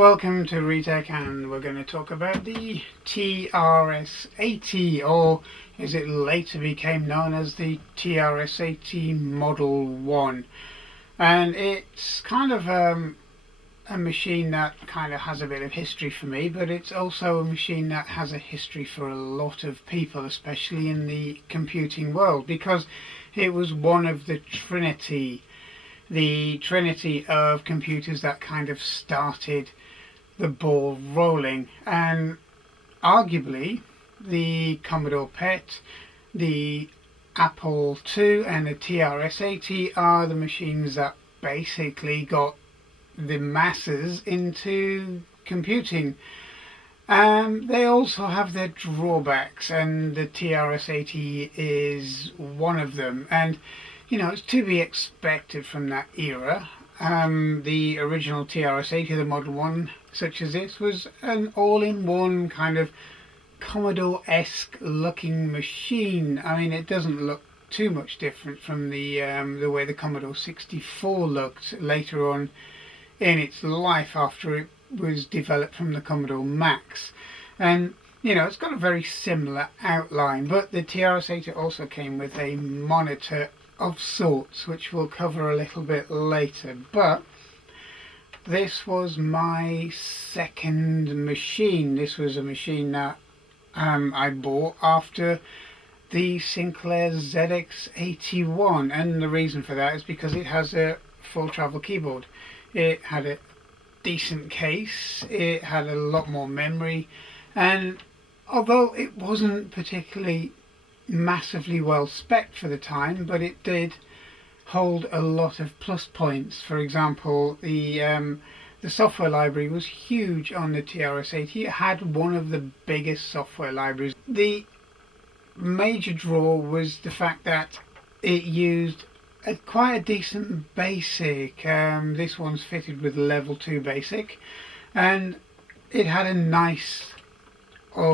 Welcome to Retech, and we're going to talk about the TRS-80, or as it later became known as the TRS-80 Model 1. And it's kind of a machine that kind of has a bit of history for me, but it's also a machine that has a history for a lot of people, especially in the computing world, because it was one of the Trinity of computers that kind of started the ball rolling. And arguably the Commodore PET, the Apple II and the TRS-80 are the machines that basically got the masses into computing. They also have their drawbacks, and the TRS-80 is one of them. And you know, it's to be expected from that era. The original TRS-80, the Model 1, such as this, was an all-in-one kind of Commodore-esque looking machine. I mean, it doesn't look too much different from the way the Commodore 64 looked later on in its life after it was developed from the Commodore Max. And you know, it's got a very similar outline, but the TRS-80 also came with a monitor of sorts, which we'll cover a little bit later. But this was my second machine. This was a machine that I bought after the Sinclair ZX81, and the reason for that is because it has a full travel keyboard. It had a decent case, it had a lot more memory, and although it wasn't particularly massively well spec'd for the time, but it did hold a lot of plus points. For example, the software library was huge on the TRS-80. It had one of the biggest software libraries. The major draw was the fact that it used quite a decent BASIC. This one's fitted with level 2 BASIC, and it had a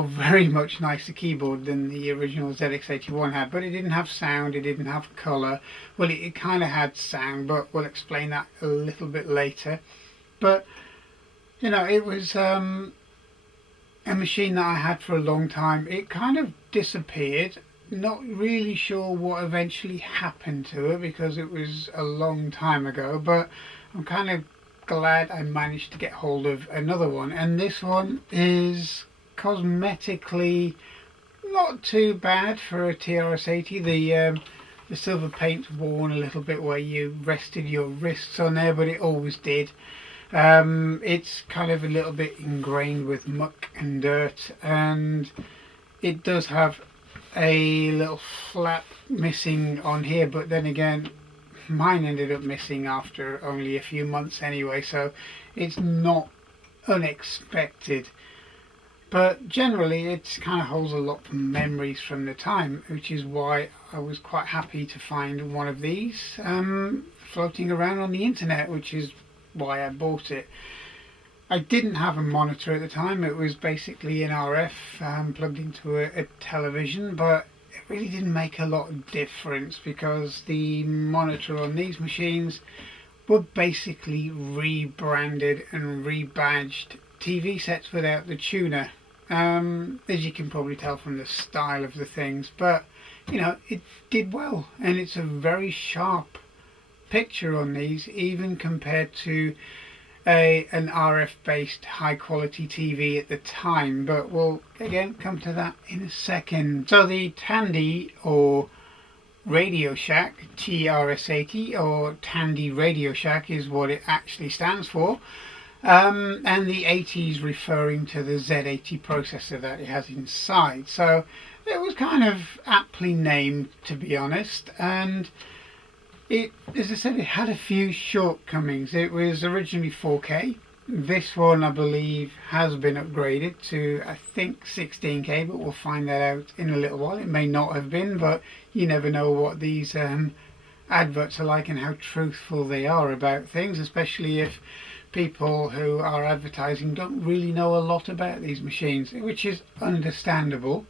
very much nicer keyboard than the original ZX81 had, but it didn't have sound, it didn't have colour. Well, it kind of had sound, but we'll explain that a little bit later. But you know, it was a machine that I had for a long time. It kind of disappeared. Not really sure what eventually happened to it because it was a long time ago, but I'm kind of glad I managed to get hold of another one, and this one is cosmetically not too bad for a TRS-80. The silver paint's worn a little bit where you rested your wrists on there, but it always did. It's kind of a little bit ingrained with muck and dirt, and it does have a little flap missing on here, but then again, mine ended up missing after only a few months anyway, so it's not unexpected. But generally it kind of holds a lot of memories from the time, which is why I was quite happy to find one of these floating around on the internet, which is why I bought it. I didn't have a monitor at the time. It was basically an RF plugged into a television, but it really didn't make a lot of difference because the monitor on these machines were basically rebranded and rebadged TV sets without the tuner, as you can probably tell from the style of the things. But you know, it did well, and it's a very sharp picture on these, even compared to an RF based high quality TV at the time. But we'll again come to that in a second. So the Tandy or Radio Shack, TRS-80, or Tandy Radio Shack is what it actually stands for. And the 80 is referring to the Z80 processor that it has inside. So it was kind of aptly named, to be honest. And it, as I said, it had a few shortcomings. It was originally 4K. This one, I believe, has been upgraded to, I think, 16K, but we'll find that out in a little while. It may not have been, but you never know what these adverts are like and how truthful they are about things, especially if people who are advertising don't really know a lot about these machines, which is understandable.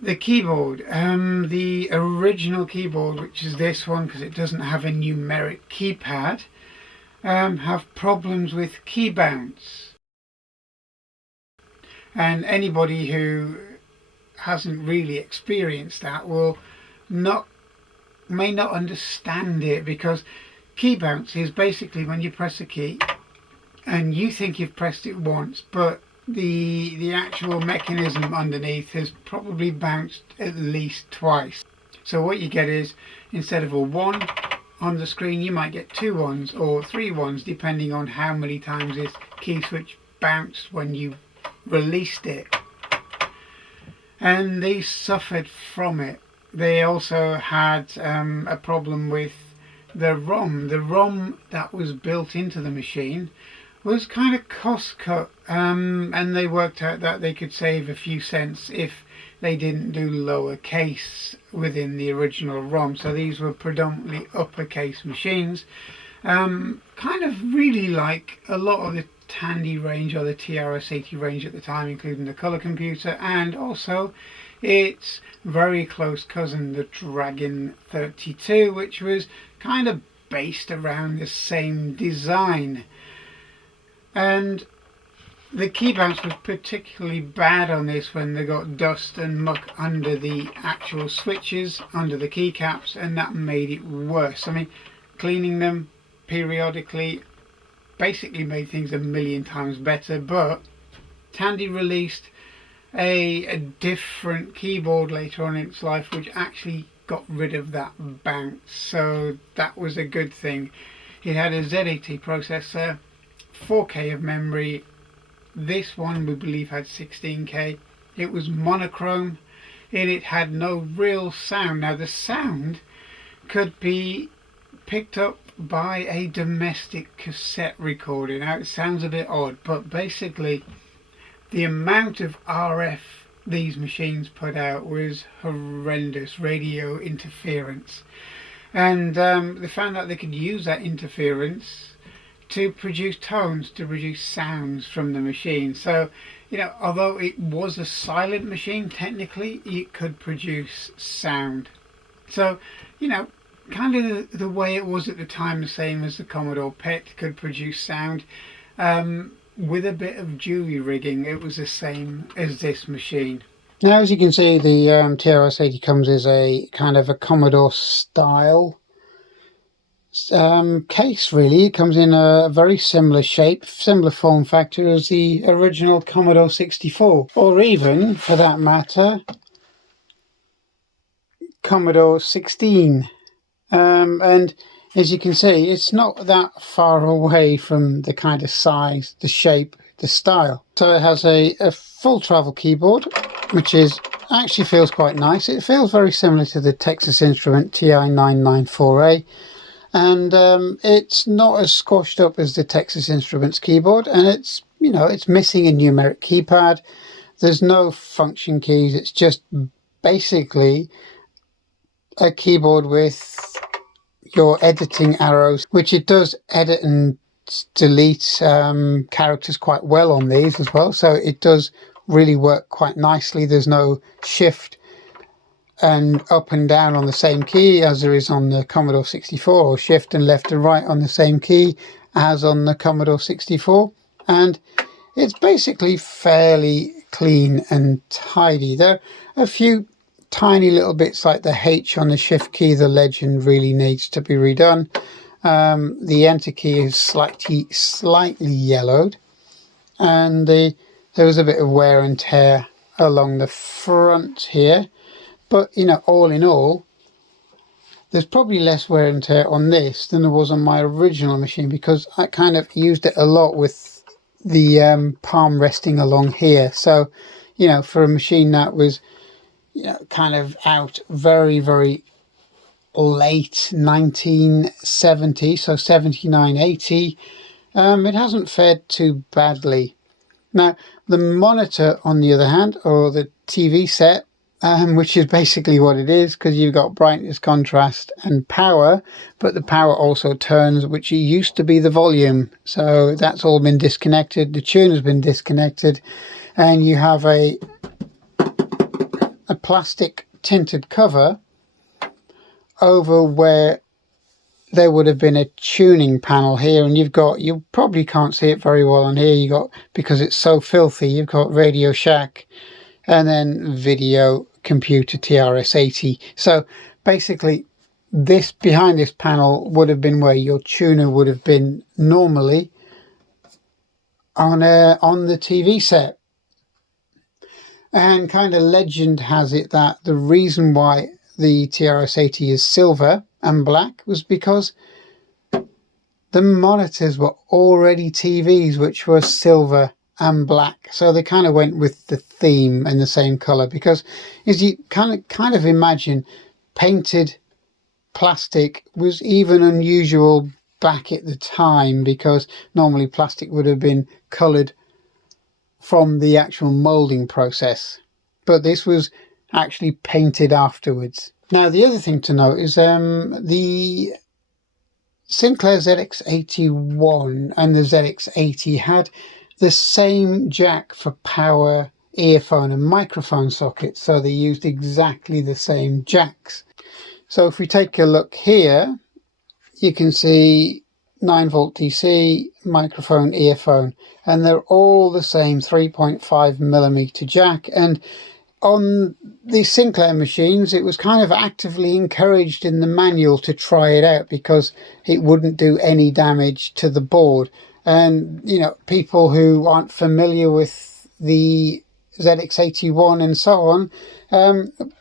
The keyboard, the original keyboard, which is this one because it doesn't have a numeric keypad, have problems with key bounce. And anybody who hasn't really experienced that may not understand it, because key bounce is basically when you press a key and you think you've pressed it once, but the actual mechanism underneath has probably bounced at least twice. So what you get is, instead of a 1 on the screen, you might get 2 ones or 3 ones, depending on how many times this key switch bounced when you released it. And they suffered from it. They also had a problem with the ROM. The ROM that was built into the machine was kind of cost cut, and they worked out that they could save a few cents if they didn't do lowercase within the original ROM. So these were predominantly uppercase machines, kind of really like a lot of the Tandy range or the TRS 80 range at the time, including the colour computer, and also its very close cousin, the Dragon 32, which was kind of based around the same design. And the key bounce was particularly bad on this when they got dust and muck under the actual switches, under the keycaps, and that made it worse. I mean, cleaning them periodically basically made things a million times better, but Tandy released a different keyboard later on in its life which actually got rid of that bounce, so that was a good thing. It had a Z80 processor, 4K of memory. This one we believe had 16K. It was monochrome and it had no real sound. Now the sound could be picked up by a domestic cassette recorder. Now it sounds a bit odd, but basically the amount of RF these machines put out was horrendous, radio interference, and they found out they could use that interference to produce tones, to produce sounds from the machine. So, you know, although it was a silent machine, technically it could produce sound. So, you know, kind of the way it was at the time, the same as the Commodore PET could produce sound. With a bit of jury rigging, it was the same as this machine. Now, as you can see, the TRS-80 comes as a kind of a Commodore style case, really. It comes in a very similar shape, similar form factor as the original Commodore 64, or even, for that matter, Commodore 16. And as you can see, it's not that far away from the kind of size, the shape, the style. So it has a full travel keyboard, which actually feels quite nice. It feels very similar to the Texas Instrument TI-994A, and it's not as squashed up as the Texas Instruments keyboard, and it's, you know, it's missing a numeric keypad. There's no function keys. It's just basically a keyboard with your editing arrows, which it does edit and delete characters quite well on these as well, so it does really work quite nicely. There's no shift and up and down on the same key as there is on the Commodore 64, or shift and left and right on the same key as on the Commodore 64, and it's basically fairly clean and tidy. There are a few tiny little bits like the H on the shift key. The legend really needs to be redone. The enter key is slightly yellowed, and there was a bit of wear and tear along the front here, but you know, all in all, there's probably less wear and tear on this than there was on my original machine, because I kind of used it a lot with the palm resting along here. So, you know, for a machine that was, you know, kind of out very, very late 1970, so 79, 80, it hasn't fared too badly. Now, the monitor, on the other hand, or the TV set, which is basically what it is, because you've got brightness, contrast and power, but the power also turns, which used to be the volume, so that's all been disconnected. The tune has been disconnected, and you have a plastic tinted cover over where there would have been a tuning panel here, and you probably can't see it very well on here, because it's so filthy, you've got Radio Shack and then video computer TRS 80. So basically this, behind this panel, would have been where your tuner would have been normally on the TV set. And kind of legend has it that the reason why the TRS 80 is silver and black was because the monitors were already TVs which were silver and black, so they kind of went with the theme and the same color, because as you kind of imagine, painted plastic was even unusual back at the time, because normally plastic would have been colored from the actual molding process, but this was actually painted afterwards. Now the other thing to note is the Sinclair ZX81 and the ZX80 had the same jack for power, earphone and microphone sockets, so they used exactly the same jacks. So if we take a look here, you can see 9V DC, microphone, earphone, and they're all the same 3.5mm jack. And on the Sinclair machines, it was kind of actively encouraged in the manual to try it out because it wouldn't do any damage to the board. And, you know, people who aren't familiar with the ZX81 and so on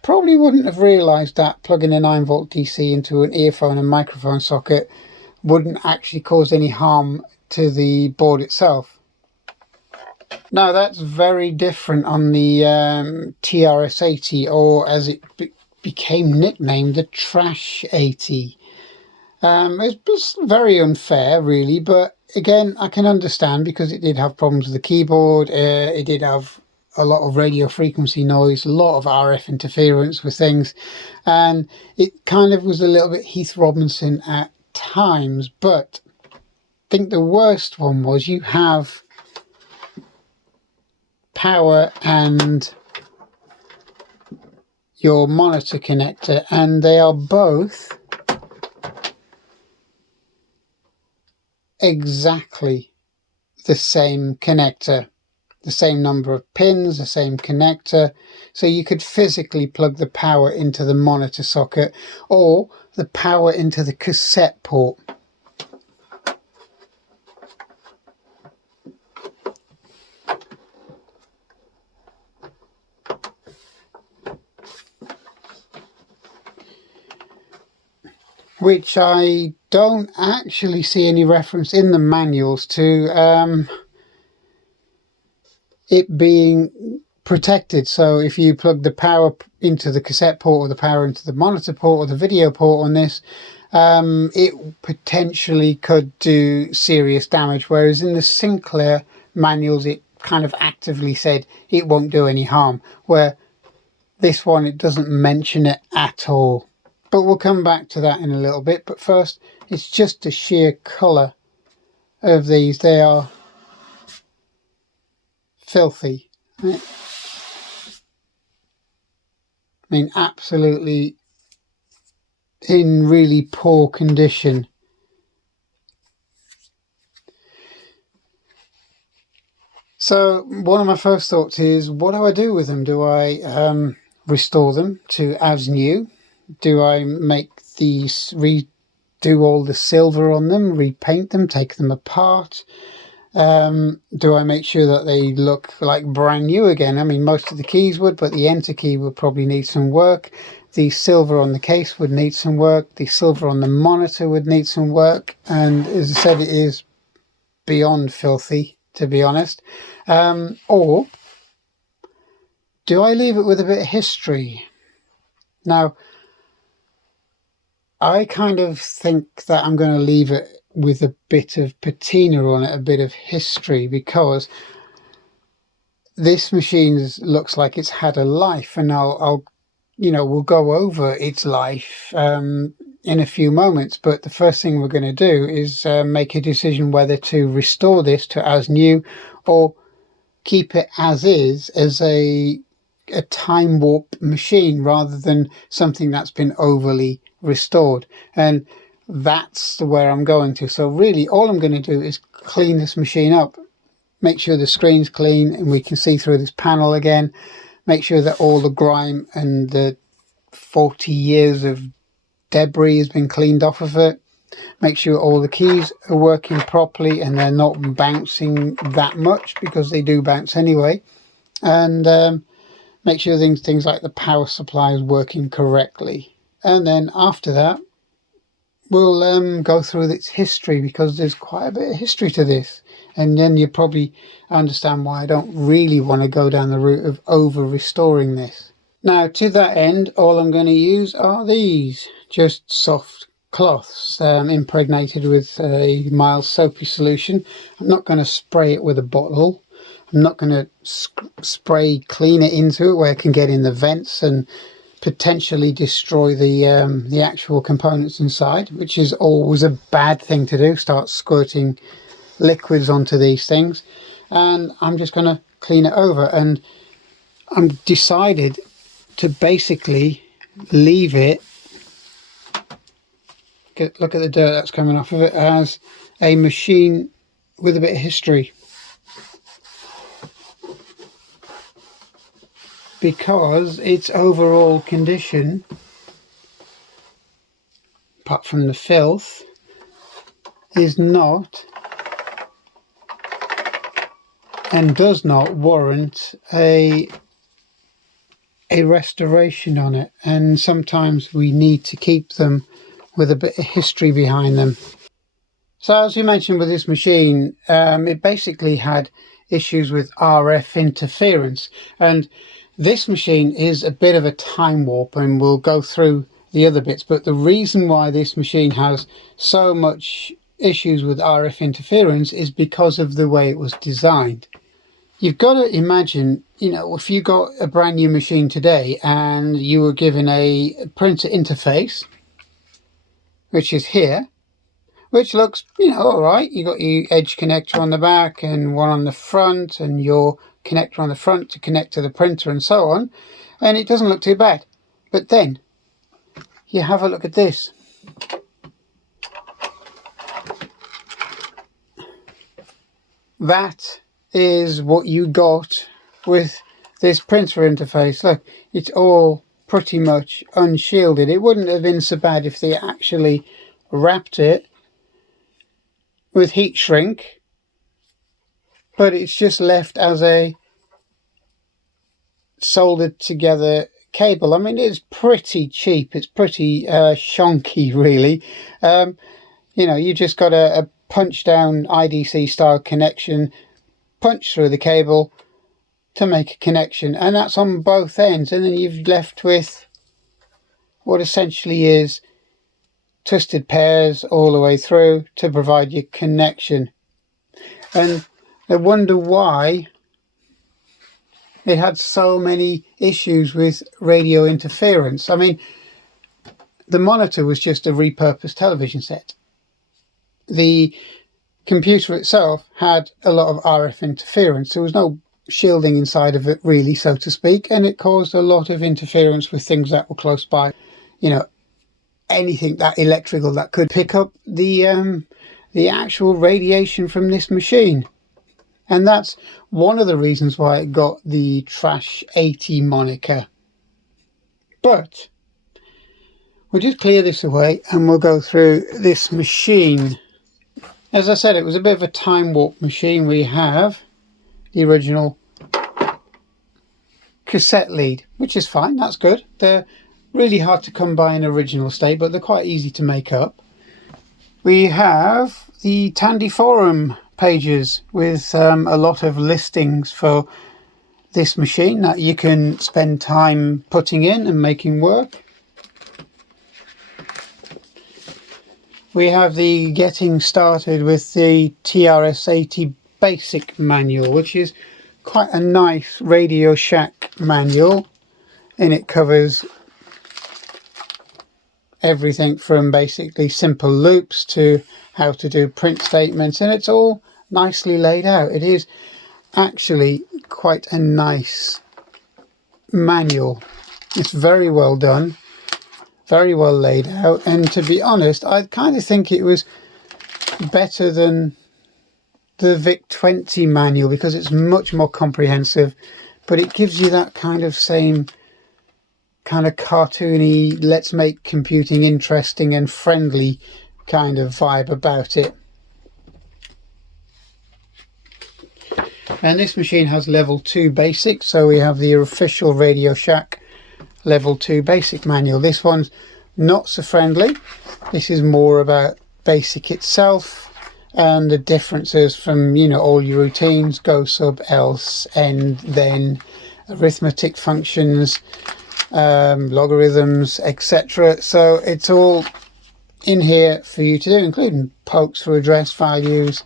probably wouldn't have realised that plugging a 9V DC into an earphone and microphone socket wouldn't actually cause any harm to the board itself. Now that's very different on the TRS 80, or as it became nicknamed, the Trash 80. It's very unfair really, but again, I can understand, because it did have problems with the keyboard. It did have a lot of radio frequency noise, a lot of RF interference with things, and it kind of was a little bit Heath Robinson at times. But I think the worst one was you have power and your monitor connector, and they are both exactly the same connector, the same number of pins, the same connector, so you could physically plug the power into the monitor socket or the power into the cassette port. Which I don't actually see any reference in the manuals to it being protected. So if you plug the power into the cassette port or the power into the monitor port or the video port on this, it potentially could do serious damage, whereas in the Sinclair manuals it kind of actively said it won't do any harm, where this one it doesn't mention it at all. But we'll come back to that in a little bit. But first, it's just the sheer colour of these. They are filthy. I mean, absolutely in really poor condition. So one of my first thoughts is, what do I do with them? Do I restore them to as new? Do I make these, redo all the silver on them, repaint them, take them apart? Do I make sure that they look like brand new again? I mean, most of the keys would, but the enter key would probably need some work. The silver on the case would need some work. The silver on the monitor would need some work. And as I said, it is beyond filthy, to be honest. Or do I leave it with a bit of history? Now, I kind of think that I'm going to leave it with a bit of patina on it, a bit of history, because this machine looks like it's had a life, and I'll we'll go over its life in a few moments. But the first thing we're going to do is make a decision whether to restore this to as new or keep it as is, as a time warp machine rather than something that's been overly restored. And that's where I'm going to. So really all I'm going to do is clean this machine up, make sure the screen's clean and we can see through this panel again, make sure that all the grime and the 40 years of debris has been cleaned off of it, make sure all the keys are working properly and they're not bouncing that much, because they do bounce anyway, and make sure things like the power supply is working correctly. And then after that we'll go through its history, because there's quite a bit of history to this, and then you probably understand why I don't really want to go down the route of over restoring this. Now to that end, all I'm going to use are these, just soft cloths impregnated with a mild soapy solution. I'm not going to spray it with a bottle. I'm not going to spray cleaner into it where it can get in the vents and potentially destroy the actual components inside, which is always a bad thing to do, start squirting liquids onto these things. And I'm just going to clean it over, and I'm decided to basically leave it, look at the dirt that's coming off of it, as a machine with a bit of history, because its overall condition, apart from the filth, is not and does not warrant a restoration on it. And sometimes we need to keep them with a bit of history behind them. So as we mentioned with this machine, it basically had issues with RF interference, and this machine is a bit of a time warp, and we'll go through the other bits. But the reason why this machine has so much issues with RF interference is because of the way it was designed. You've got to imagine, you know, if you got a brand new machine today and you were given a printer interface, which is here, which looks, you know, all right. You got your edge connector on the back and one on the front, and your connector on the front to connect to the printer and so on, and it doesn't look too bad. But then you have a look at this. That is what you got with this printer interface. Look, it's all pretty much unshielded. It wouldn't have been so bad if they actually wrapped it with heat shrink, but it's just left as a soldered together cable. I mean, it's pretty cheap, it's pretty shonky really. You know, you just got a punch down IDC style connection, punch through the cable to make a connection, and that's on both ends, and then you've left with what essentially is twisted pairs all the way through to provide your connection. And I wonder why it had so many issues with radio interference. I mean, the monitor was just a repurposed television set. The computer itself had a lot of RF interference. There was no shielding inside of it really, so to speak, and it caused a lot of interference with things that were close by. You know, anything that electrical that could pick up the actual radiation from this machine. And that's one of the reasons why it got the Trash 80 moniker. But we'll just clear this away and we'll go through this machine. As I said, it was a bit of a time warp machine. We have the original cassette lead, which is fine, that's good. They're really hard to come by in original state, but they're quite easy to make up. We have the Tandy forum pages with a lot of listings for this machine that you can spend time putting in and making work. We have the getting started with the TRS 80 basic manual, which is quite a nice Radio Shack manual, and it covers everything from basically simple loops to how to do print statements, and it's all nicely laid out. It is actually quite a nice manual. It's very well done. very well laid out, and to be honest, I kind of think it was better than the VIC-20 manual because it's much more comprehensive, but it gives you that kind of same kind of cartoony, let's make computing interesting and friendly kind of vibe about it. And this machine has level 2 basic, so we have the official Radio Shack level 2 basic manual. This one's not so friendly. This is more about basic itself and the differences from, you know, all your routines, go, sub, else, and then arithmetic functions, logarithms, etc. So it's all in here for you to do, including pokes for address values.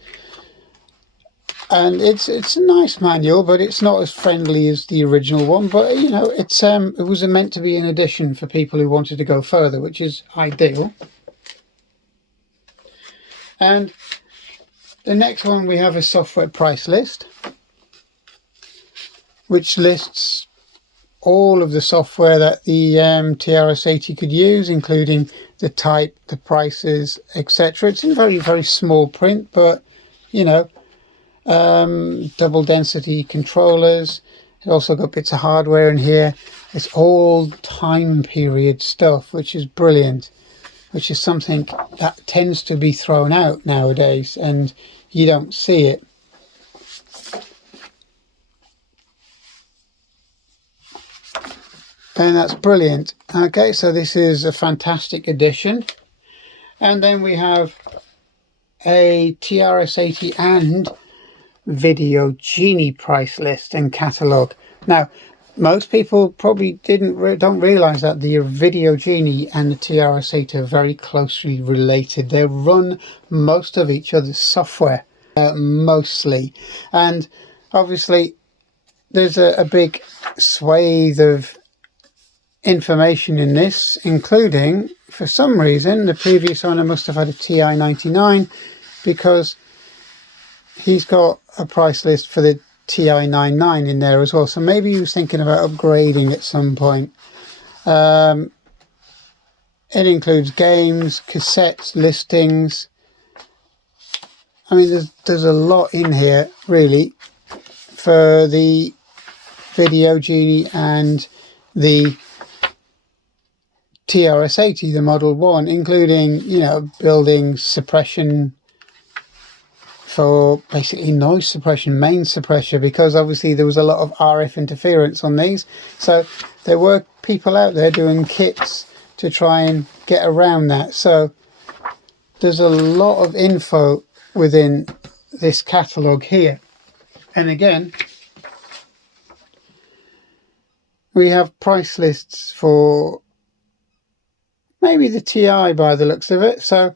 And it's a nice manual, but it's not as friendly as the original one. But you know, it was meant to be an addition for people who wanted to go further, which is ideal. And the next one we have a software price list, which lists all of the software that the TRS-80 could use, including the type, the prices, etc. It's in very, very small print, but you know, double density controllers. It's also got bits of hardware in here. It's all time period stuff, which is brilliant, which is something that tends to be thrown out nowadays and you don't see it. And that's brilliant. Okay, so this is a fantastic addition. And then we have a TRS-80 and Video Genie price list and catalogue. Now, most people probably don't realize that the Video Genie and the TRS-80 are very closely related. They run most of each other's software, mostly. And obviously, there's a big swathe of information in this, including, for some reason, the previous owner must have had a TI-99 because he's got a price list for the TI-99 in there as well. So maybe he was thinking about upgrading at some point. It includes games, cassettes, listings. I mean, there's a lot in here, really, for the Video Genie and the TRS-80, the Model 1, including, you know, building suppression for basically noise suppression, main suppressor, because obviously there was a lot of RF interference on these. So there were people out there doing kits to try and get around that. So there's a lot of info within this catalogue here. And again, we have price lists for maybe the TI by the looks of it. So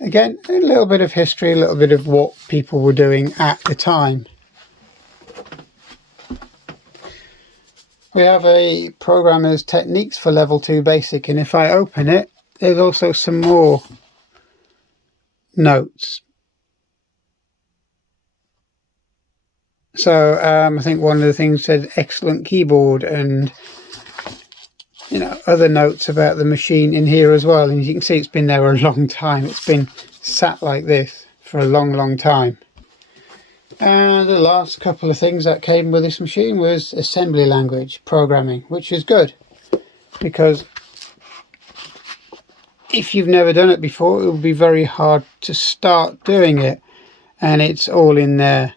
again, a little bit of history, a little bit of what people were doing at the time. We have a programmer's techniques for level 2 basic, and if I open it, there's also some more notes. So I think one of the things said excellent keyboard, and you know, other notes about the machine in here as well. And as you can see, it's been there a long time. It's been sat like this for a long time. And the last couple of things that came with this machine was assembly language programming, which is good, because if you've never done it before, it will be very hard to start doing it. And it's all in there.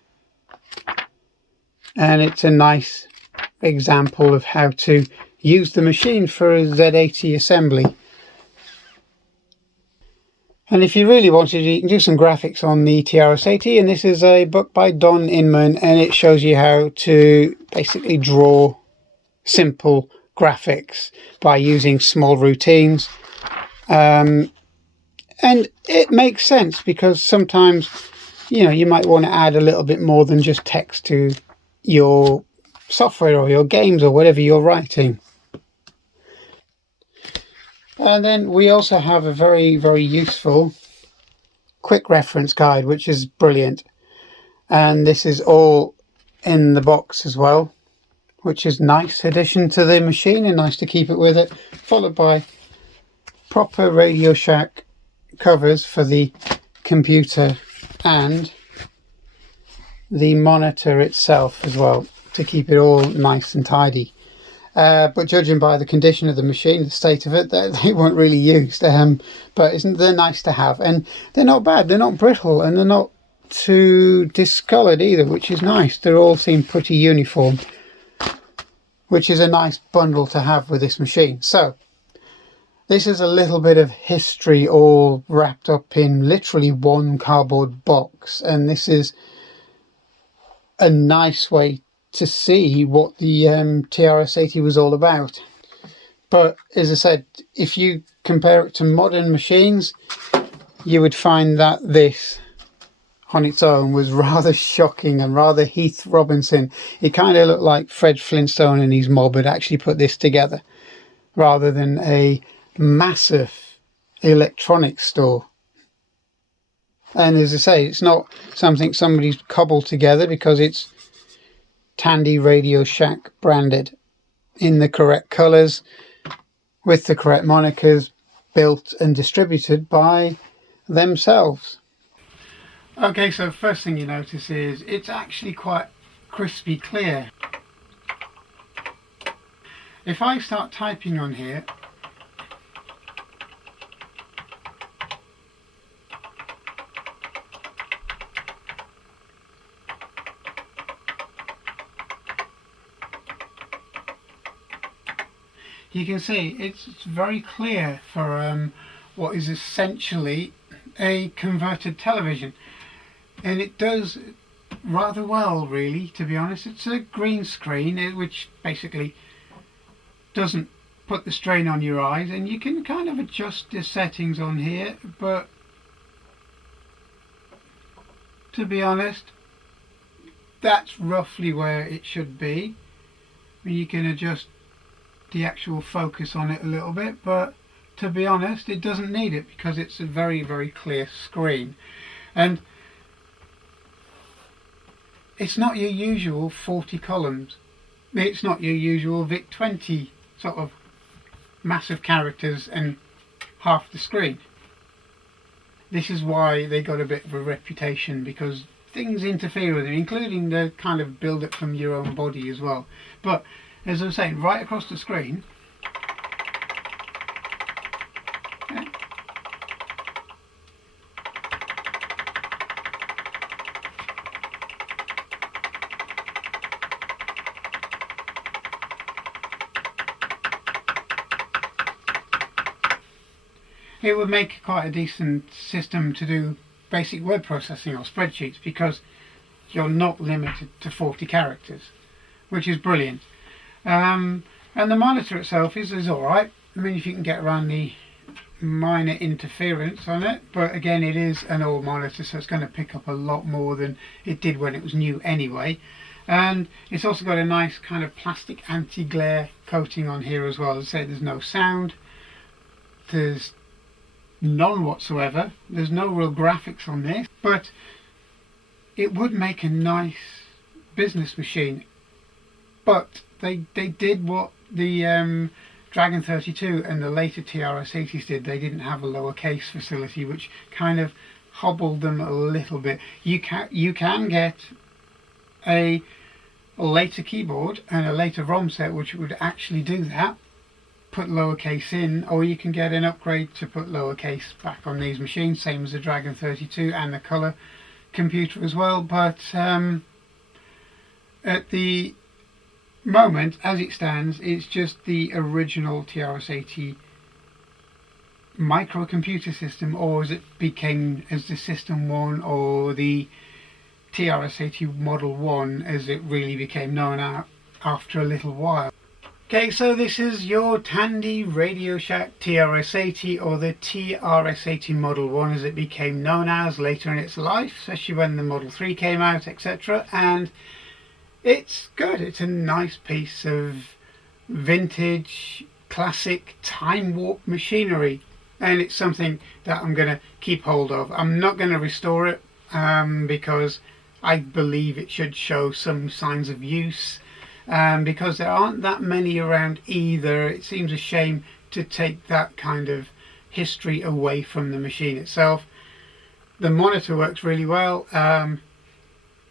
And it's a nice example of how to use the machine for a Z80 assembly. And if you really wanted, you can do some graphics on the TRS-80, and this is a book by Don Inman, and it shows you how to basically draw simple graphics by using small routines. And it makes sense, because sometimes, you know, you might want to add a little bit more than just text to your software or your games or whatever you're writing. And then we also have a very, very useful quick reference guide, which is brilliant. And this is all in the box as well, which is nice addition to the machine and nice to keep it with it, followed by proper Radio Shack covers for the computer and the monitor itself as well, to keep it all nice and tidy. But judging by the condition of the machine, the state of it, they weren't really used. But they're nice to have, and they're not bad. They're not brittle, and they're not too discoloured either, which is nice. They all seem pretty uniform, which is a nice bundle to have with this machine. So this is a little bit of history all wrapped up in literally one cardboard box, and this is a nice way to see what the TRS-80 was all about. But as I said, if you compare it to modern machines, you would find that this on its own was rather shocking and rather Heath Robinson. It kind of looked like Fred Flintstone and his mob had actually put this together, rather than a massive electronics store. And as I say, it's not something somebody's cobbled together, because it's Tandy Radio Shack branded in the correct colours with the correct monikers, built and distributed by themselves. Okay, so first thing you notice is it's actually quite crispy clear. If I start typing on here, you can see it's very clear for what is essentially a converted television, and it does rather well, really, to be honest. It's a green screen, which basically doesn't put the strain on your eyes, and you can kind of adjust the settings on here, but to be honest, that's roughly where it should be. I mean, you can adjust the actual focus on it a little bit, but to be honest, it doesn't need it, because it's a very, very clear screen. And it's not your usual 40 columns. It's not your usual VIC-20 sort of massive characters and half the screen. This is why they got a bit of a reputation, because things interfere with them, including the kind of build-up from your own body as well. But as I was saying, right across the screen, it would make quite a decent system to do basic word processing or spreadsheets, because you're not limited to 40 characters, which is brilliant. And the monitor itself is alright. I mean, if you can get around the minor interference on it, but again, it is an old monitor, so it's going to pick up a lot more than it did when it was new anyway. And it's also got a nice kind of plastic anti-glare coating on here as well. As I say, there's no sound, there's none whatsoever, there's no real graphics on this, but it would make a nice business machine. But they did what the Dragon 32 and the later TRS-80s did. They didn't have a lower case facility, which kind of hobbled them a little bit. You can get a later keyboard and a later ROM set which would actually do that, put lowercase in, or you can get an upgrade to put lowercase back on these machines, same as the Dragon 32 and the colour computer as well. But at the moment, as it stands, it's just the original TRS-80 microcomputer system, or as it became as the System 1 or the TRS-80 Model 1 as it really became known after a little while. Okay, so this is your Tandy Radio Shack TRS-80, or the TRS-80 Model 1 as it became known as later in its life, especially when the Model 3 came out, etc. And it's good. It's a nice piece of vintage, classic, time warp machinery, and it's something that I'm going to keep hold of. I'm not going to restore it because I believe it should show some signs of use, because there aren't that many around either. It seems a shame to take that kind of history away from the machine itself. The monitor works really well.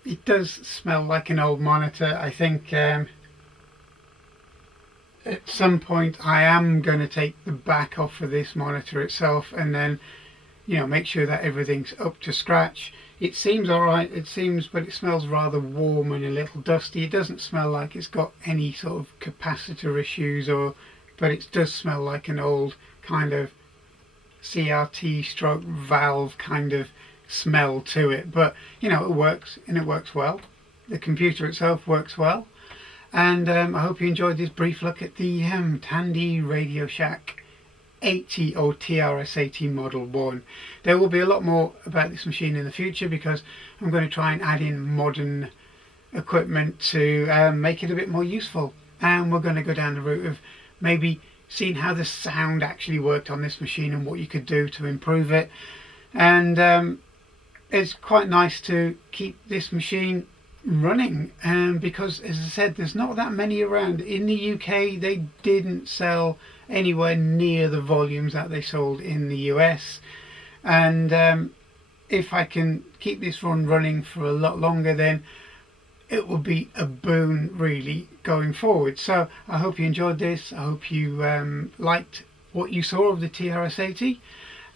It does smell like an old monitor. I think at some point I am going to take the back off of this monitor itself and then, you know, make sure that everything's up to scratch. It seems alright, but it smells rather warm and a little dusty. It doesn't smell like it's got any sort of capacitor issues, but it does smell like an old kind of CRT stroke valve kind of smell to it. But you know, it works, and it works well. The computer itself works well, and I hope you enjoyed this brief look at the Tandy Radio Shack 80 or TRS 80 Model 1. There will be a lot more about this machine in the future, because I'm going to try and add in modern equipment to make it a bit more useful, and we're going to go down the route of maybe seeing how the sound actually worked on this machine and what you could do to improve it. And it's quite nice to keep this machine running, because as I said, there's not that many around. In the UK they didn't sell anywhere near the volumes that they sold in the US, and if I can keep this one running for a lot longer, then it will be a boon really going forward. So I hope you enjoyed this. I hope you liked what you saw of the TRS-80,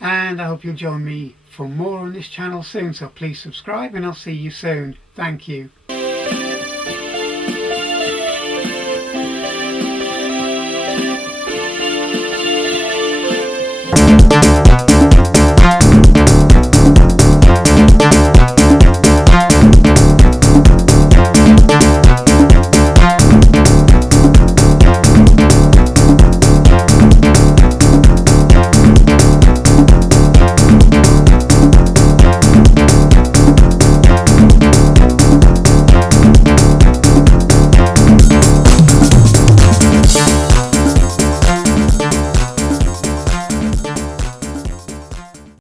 and I hope you'll join me for more on this channel soon. So please subscribe, and I'll see you soon. Thank you.